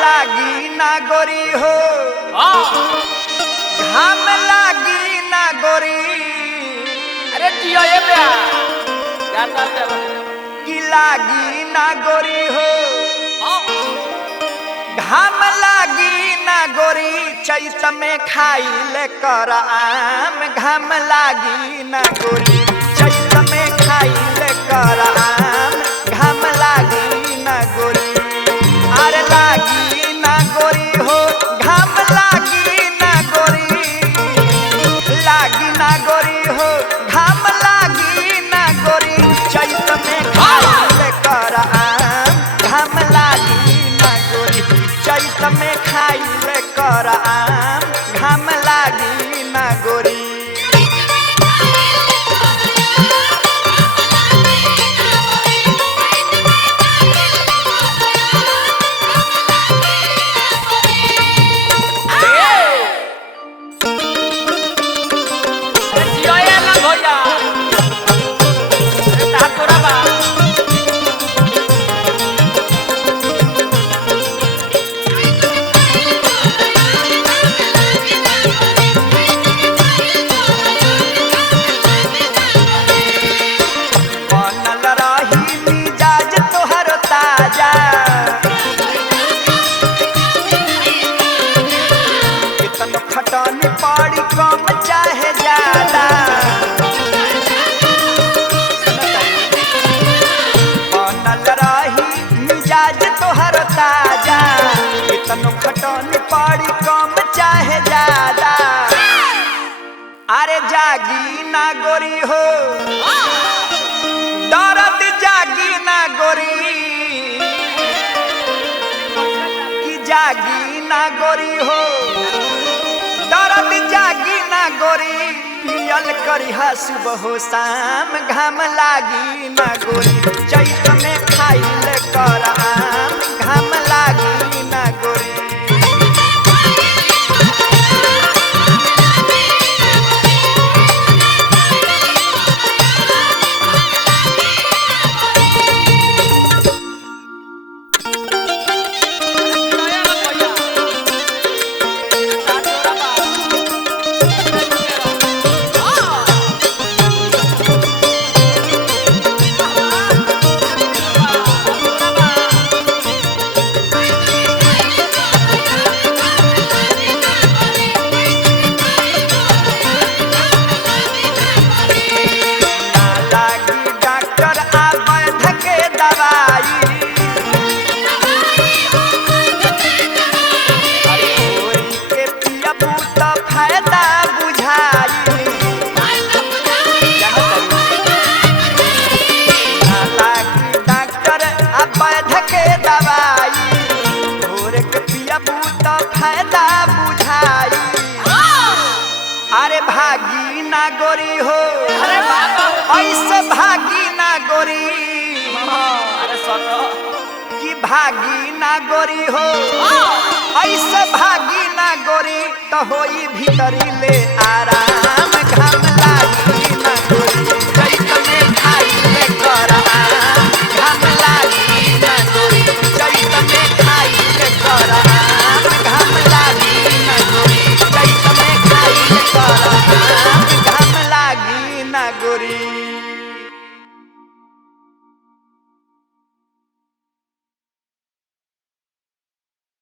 लागी ना गोरी हो घाम लागी ना गोरी। अरे जियो ये प्या गाता पे की लागी ना गोरी हो घाम लागी ना गोरी। चैत में खाइले कर आम घाम लागी ना गोरी। चैत में खाइले कर आम घाम लागी ना गोरी। अरे लागी ना गोरी हो घाम लागी ना गोरी। लागी ना गोरी हो घाम लागी ना गोरी। चैत में खाइले कर आम घाम लागी ना गोरी। चैत में खाइले कर आम घाम लागी ना गोरी। जियो ये ना भैया अरे ता तोरा बा बनल रही मिजाज तोहर ताजा। कितन खटनी पड़ी कम चाहे ज्यादा। बनल रही मिजाज तोहर ताजा। कितन खटनी पड़ी कम चाहे ज्यादा। अरे जागी ना गोरी हो दर्द जागी ना गोरी। की जागी ना गोरी हो दर्द जागी ना गोरी। पियल करिहा सुबह हो शाम घाम लागी ना गोरी। चैत में खाइले कर आम घाम लागी ना गोरी। जियो ये ना भैया ता तोरा बा ना लागी डॉक्टर आ बैठ के दवाई। अरे गोरी के पियबू त फायदा बुझाई। ना लागी डॉक्टर आ बैठ के दवाई। गोरी के पियबू त फायदा बुझाई। अरे भागी ना गोरी हो अरे बाबा ऐसे भागी ना गोरी। अरे सटो की भागी ना गोरी हो ऐसे भागी ना गोरी। तो होई भीतरी ले आराम